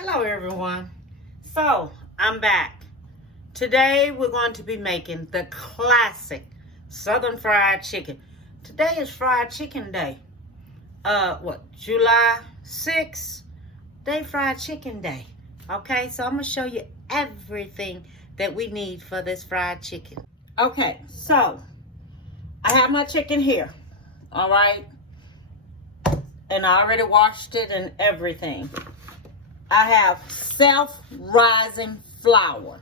Hello everyone. So I'm back. Today we're going to be making the classic Southern fried chicken. Today is fried chicken day. July 6th, day fried chicken day. Okay, so I'm gonna show you everything that we need for this fried chicken. Okay, so I have my chicken here. All right, and I already washed it and everything. I have self-rising flour.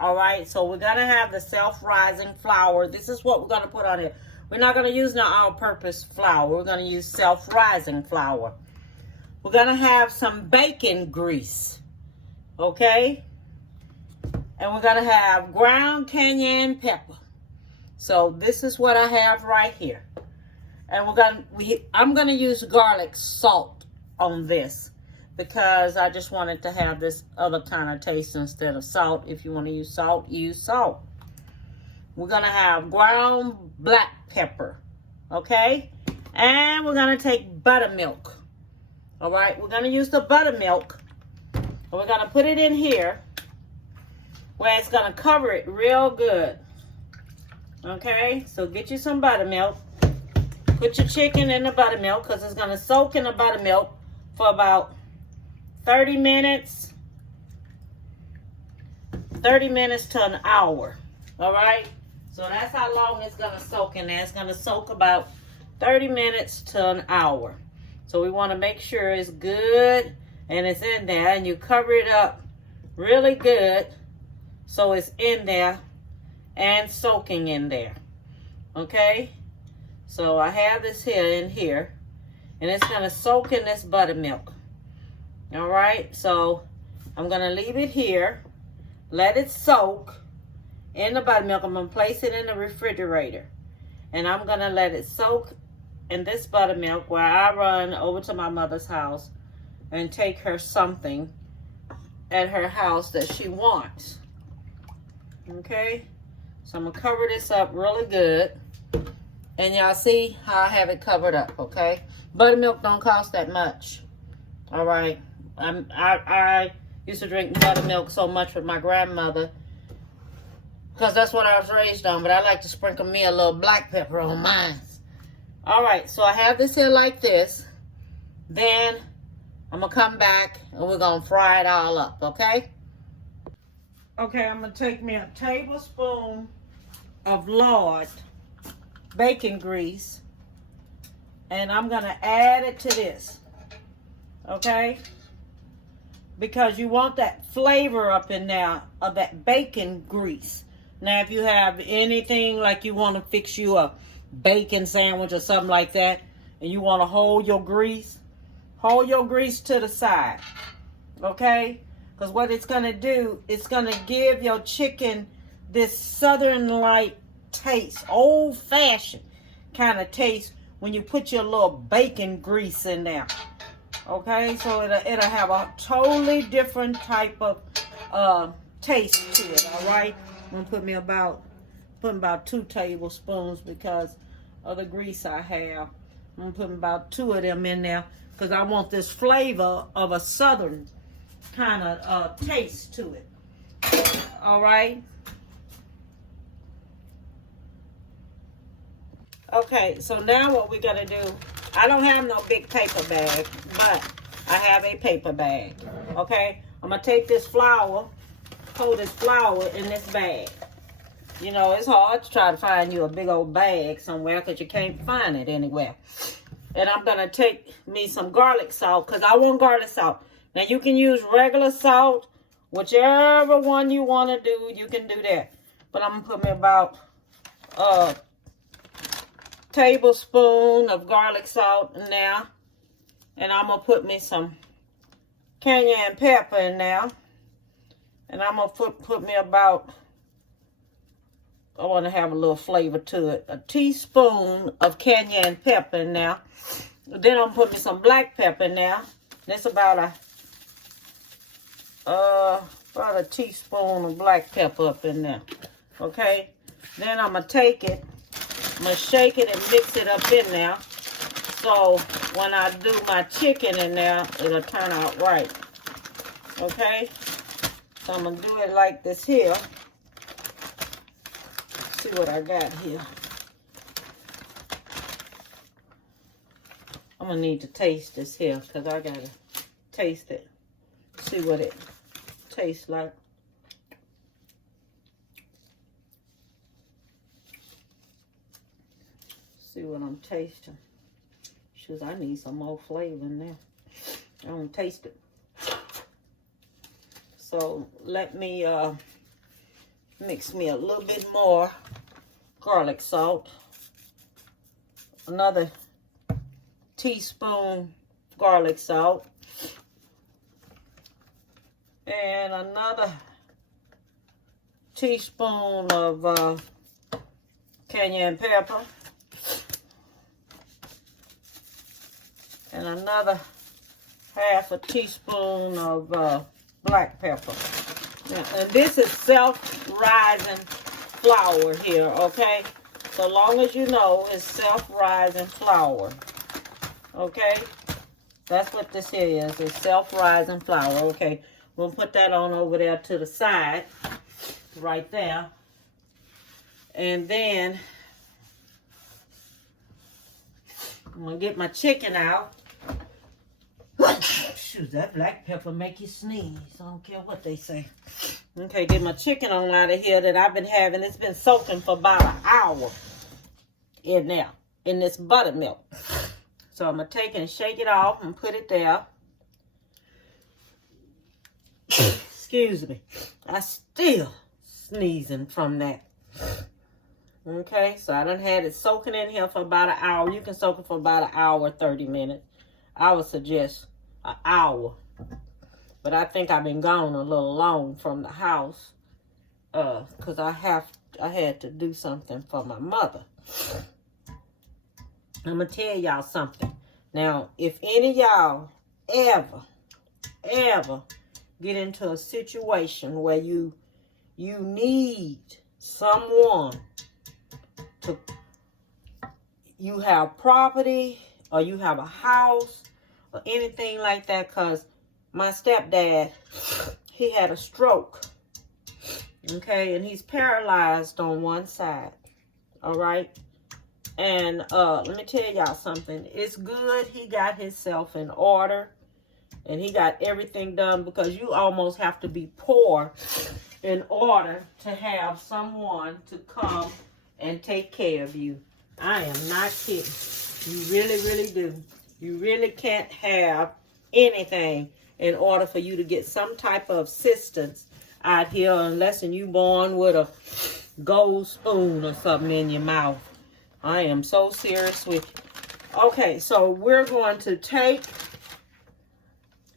All right, so we're gonna have the self-rising flour. This is what we're gonna put on it. We're not gonna use no all-purpose flour. We're gonna use self-rising flour. We're gonna have some bacon grease, okay? And we're gonna have ground cayenne pepper. So this is what I have right here. And I'm gonna use garlic salt on this, because I just wanted to have this other kind of taste instead of salt. If you want to use salt, use salt. We're going to have ground black pepper, okay? And we're going to take buttermilk, all right? We're going to use the buttermilk, and we're going to put it in here where it's going to cover it real good, okay? So get you some buttermilk. Put your chicken in the buttermilk, because it's going to soak in the buttermilk for about 30 minutes to an hour. All right, so that's how long it's gonna soak in there. It's gonna soak about 30 minutes to an hour. So we want to make sure it's good and it's in there, and you cover it up really good so it's in there and soaking in there. Okay, so I have this in here, and it's gonna soak in this buttermilk. All right, so I'm gonna leave it here, let it soak in the buttermilk. I'm gonna place it in the refrigerator, and I'm gonna let it soak in this buttermilk while I run over to my mother's house and take her something at her house that she wants. Okay, so I'm gonna cover this up really good, and y'all see how I have it covered up. Okay, buttermilk don't cost that much. All right. I used to drink buttermilk so much with my grandmother, because that's what I was raised on, but I like to sprinkle me a little black pepper on mine. All right, so I have this here like this. Then I'm going to come back and we're going to fry it all up, okay? Okay, I'm going to take me a tablespoon of lard bacon grease, and I'm going to add it to this, okay? Because you want that flavor up in there of that bacon grease. Now, if you have anything like you want to fix you a bacon sandwich or something like that, and you want to hold your grease to the side, okay? Because what it's going to do, it's going to give your chicken this southern-like taste, old-fashioned kind of taste when you put your little bacon grease in there. Okay, so it'll have a totally different type of taste to it. All right, I'm gonna put about 2 tablespoons because of the grease I have. I'm gonna put about 2 of them in there because I want this flavor of a southern kind of taste to it. All right. Okay, so now what we're gonna do, I don't have no big paper bag, but I have a paper bag, okay? I'm gonna take this flour, hold this flour in this bag. You know, it's hard to try to find you a big old bag somewhere because you can't find it anywhere. And I'm gonna take me some garlic salt, because I want garlic salt. Now you can use regular salt, whichever one you wanna do, you can do that. But I'm gonna put me about tablespoon of garlic salt in there, and I'm gonna put me some cayenne pepper in there, and I'm gonna put me about, I want to have a little flavor to it, a teaspoon of cayenne pepper in there. Then I'm gonna put me some black pepper in there. That's about a teaspoon of black pepper up in there. Okay, then I'm gonna take it, I'm going to shake it and mix it up in there. So when I do my chicken in there, it'll turn out right. Okay? So I'm going to do it like this here. See what I got here. I'm going to need to taste this here because I got to taste it. See what it tastes like. See what I'm tasting. Shoot, I need some more flavor in there. I don't taste it. So let me mix me a little bit more garlic salt. Another teaspoon garlic salt. And another teaspoon of cayenne pepper. And another half a teaspoon of black pepper. Now, and this is self-rising flour here, okay? So long as you know it's self-rising flour, okay? That's what this here is. It's self-rising flour, okay? We'll put that on over there to the side, right there. And then I'm gonna get my chicken out. Shoot, that black pepper make you sneeze. I don't care what they say. Okay, get my chicken on out of here that I've been having. It's been soaking for about an hour in there, in this buttermilk. So I'm gonna take and shake it off and put it there. Excuse me. I still sneezing from that. Okay, so I done had it soaking in here for about an hour. You can soak it for about an hour, 30 minutes. I would suggest an hour. But I think I've been gone a little long from the house. Because I had to do something for my mother. I'm going to tell y'all something. Now, if any of y'all ever get into a situation where you need someone to, you have property or you have a house or anything like that, because my stepdad, he had a stroke, okay, and he's paralyzed on one side, all right? And let me tell y'all something. It's good he got himself in order and he got everything done, because you almost have to be poor in order to have someone to come and take care of you. I am not kidding. You really, really do. You really can't have anything in order for you to get some type of assistance out here unless you born with a gold spoon or something in your mouth. I am so serious with you. Okay, so we're going to take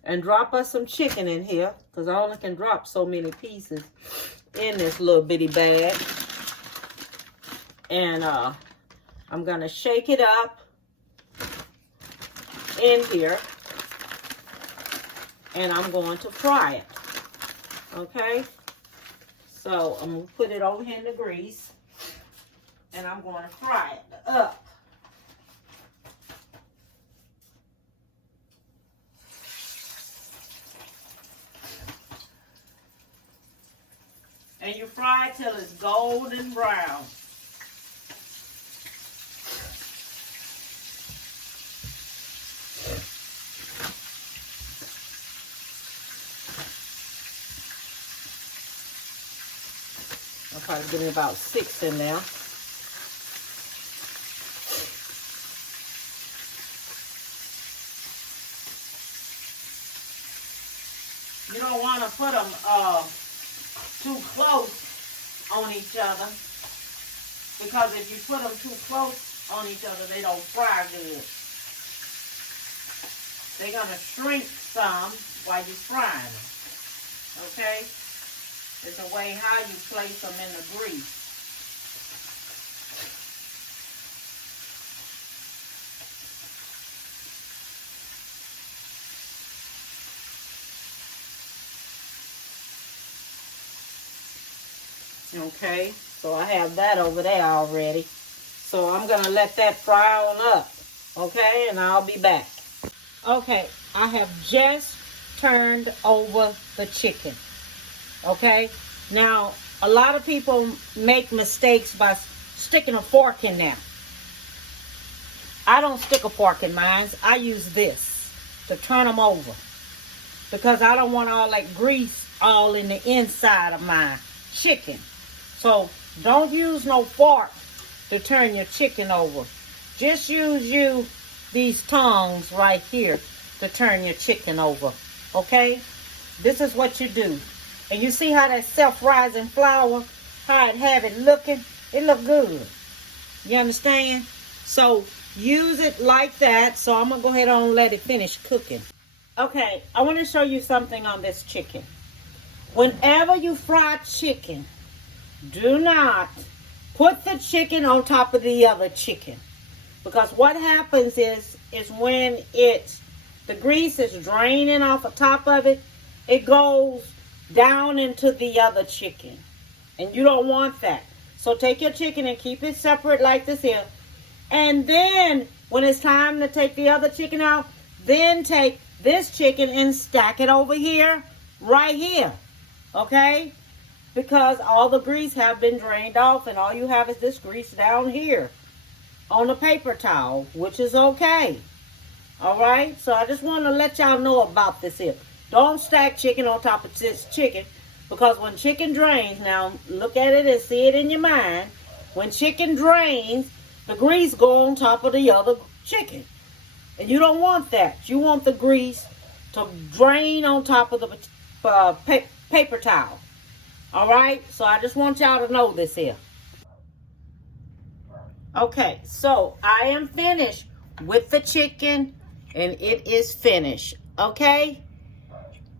and drop us some chicken in here, because I only can drop so many pieces in this little bitty bag. And I'm going to shake it up in here. And I'm going to fry it. Okay? So I'm going to put it over here in the grease. And I'm going to fry it up. And you fry it till it's golden brown. I'll probably give me about 6 in there. You don't want to put them too close on each other, because if you put them too close on each other, they don't fry good. They're going to shrink some while you're frying them. Okay? It's a way how you place them in the grease. Okay, so I have that over there already. So I'm going to let that fry on up. Okay, and I'll be back. Okay, I have just turned over the chicken. Okay? Now, a lot of people make mistakes by sticking a fork in there. I don't stick a fork in mine. I use this to turn them over, because I don't want all that grease all in the inside of my chicken. So don't use no fork to turn your chicken over. Just use these tongs right here to turn your chicken over. Okay? This is what you do. And you see how that self-rising flour, how it have it looking? It look good. You understand? So use it like that. So I'm going to go ahead and let it finish cooking. Okay, I want to show you something on this chicken. Whenever you fry chicken, do not put the chicken on top of the other chicken. Because what happens is when the grease is draining off the top of it, it goes down into the other chicken. And you don't want that. So take your chicken and keep it separate like this here. And then when it's time to take the other chicken out, then take this chicken and stack it over here, right here. Okay? Because all the grease have been drained off, and all you have is this grease down here on a paper towel, which is okay. All right? So I just want to let y'all know about this here. Don't stack chicken on top of this chicken, because when chicken drains, now look at it and see it in your mind. When chicken drains, the grease go on top of the other chicken. And you don't want that. You want the grease to drain on top of the paper towel. All right? So I just want y'all to know this here. Okay, so I am finished with the chicken, and it is finished. Okay?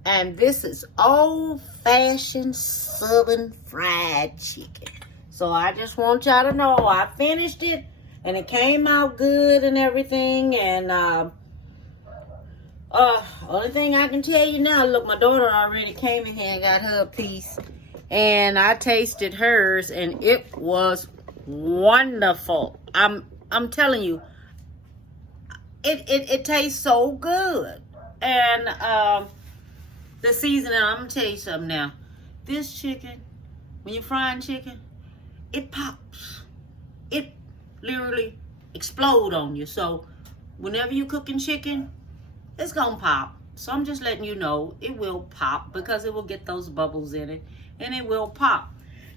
And this is old-fashioned Southern fried chicken. So I just want y'all to know I finished it, and it came out good and everything. And only thing I can tell you now, look, my daughter already came in here and got her a piece, and I tasted hers, and it was wonderful. I'm telling you, it tastes so good. And the seasoning, I'm gonna tell you something now. This chicken, when you're frying chicken, it pops. It literally explode on you. So whenever you're cooking chicken, it's gonna pop. So I'm just letting you know it will pop, because it will get those bubbles in it, and it will pop.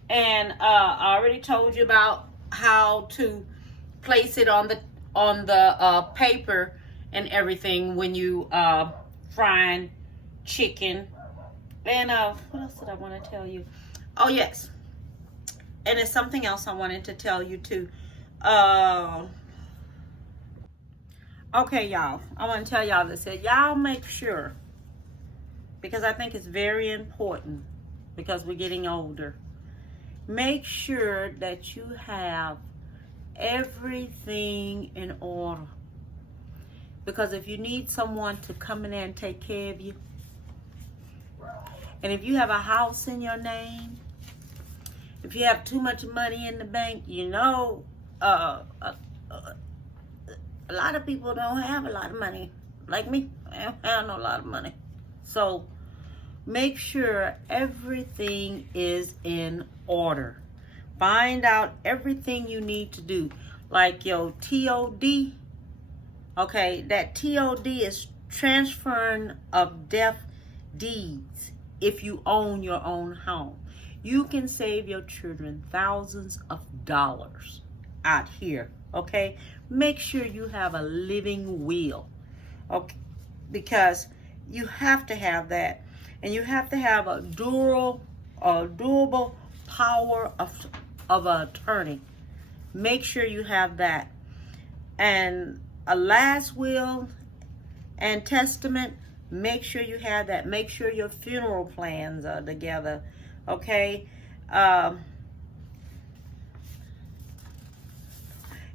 And I already told you about how to place it on the paper and everything when you frying chicken. And what else did I want to tell you? Oh yes, and it's something else I wanted to tell you too. Okay, y'all, I want to tell y'all this here. Y'all make sure, because I think it's very important, because we're getting older, make sure that you have everything in order. Because if you need someone to come in there and take care of you, and if you have a house in your name, if you have too much money in the bank, you know, a lot of people don't have a lot of money. Like me, I don't have no lot of money. So make sure everything is in order. Find out everything you need to do. Like your TOD. Okay, that TOD is transferring of death deeds. If you own your own home, you can save your children thousands of dollars out here. Okay, make sure you have a living will. Okay, because you have to have that, and you have to have a durable power of an attorney. Make sure you have that, and a last will and testament. Make sure you have that. Make sure your funeral plans are together. Okay.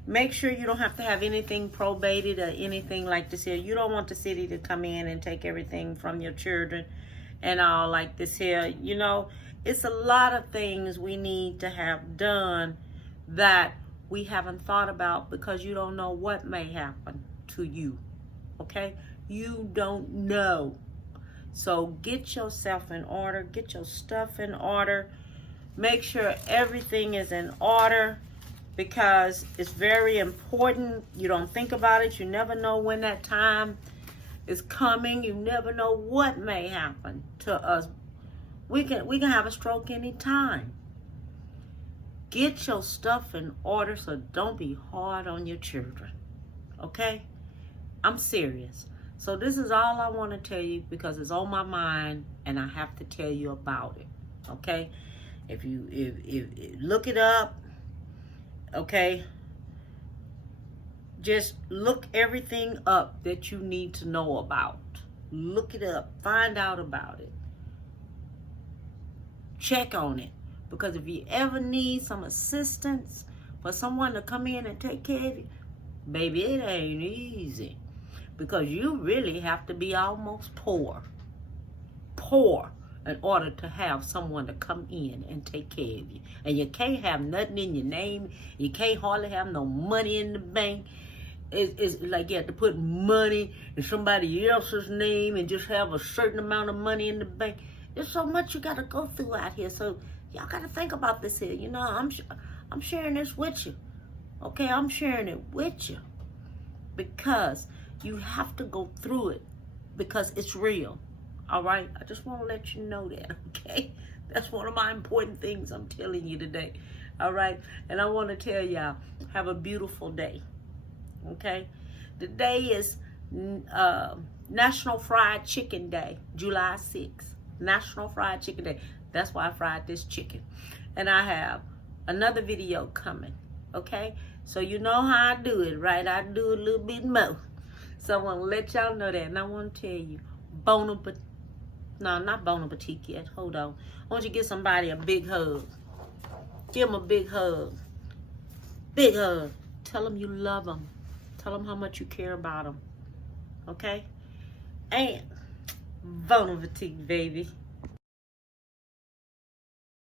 Make sure you don't have to have anything probated or anything like this here. You don't want the city to come in and take everything from your children and all like this here. You know, it's a lot of things we need to have done that we haven't thought about, because you don't know what may happen to you. Okay? You don't know. So get yourself in order. Get your stuff in order. Make sure everything is in order, because it's very important. You don't think about it. You never know when that time is coming. You never know what may happen to us. We can have a stroke any time. Get your stuff in order, so don't be hard on your children. Okay? I'm serious. So this is all I want to tell you, because it's on my mind and I have to tell you about it. Okay? If look it up, okay? Just look everything up that you need to know about. Look it up. Find out about it. Check on it. Because if you ever need some assistance for someone to come in and take care of you, baby, it ain't easy. Because you really have to be almost poor in order to have someone to come in and take care of you. And you can't have nothing in your name. You can't hardly have no money in the bank. It's like you have to put money in somebody else's name and just have a certain amount of money in the bank. There's so much you got to go through out here. So y'all got to think about this here. You know, I'm sharing this with you. Okay, I'm sharing it with you. Because you have to go through it. Because it's real. All right? I just want to let you know that. Okay? That's one of my important things I'm telling you today. All right? And I want to tell y'all, have a beautiful day. Okay? Today is National Fried Chicken Day, July 6th. National Fried Chicken Day. That's why I fried this chicken. And I have another video coming. Okay? So you know how I do it, right? I do a little bit more. So I want to let y'all know that. And I want to tell you, not Bon Appetit yet. Hold on. I want you to give somebody a big hug. Give them a big hug. Big hug. Tell them you love them. Tell them how much you care about them. Okay? And Bon Appetit, baby.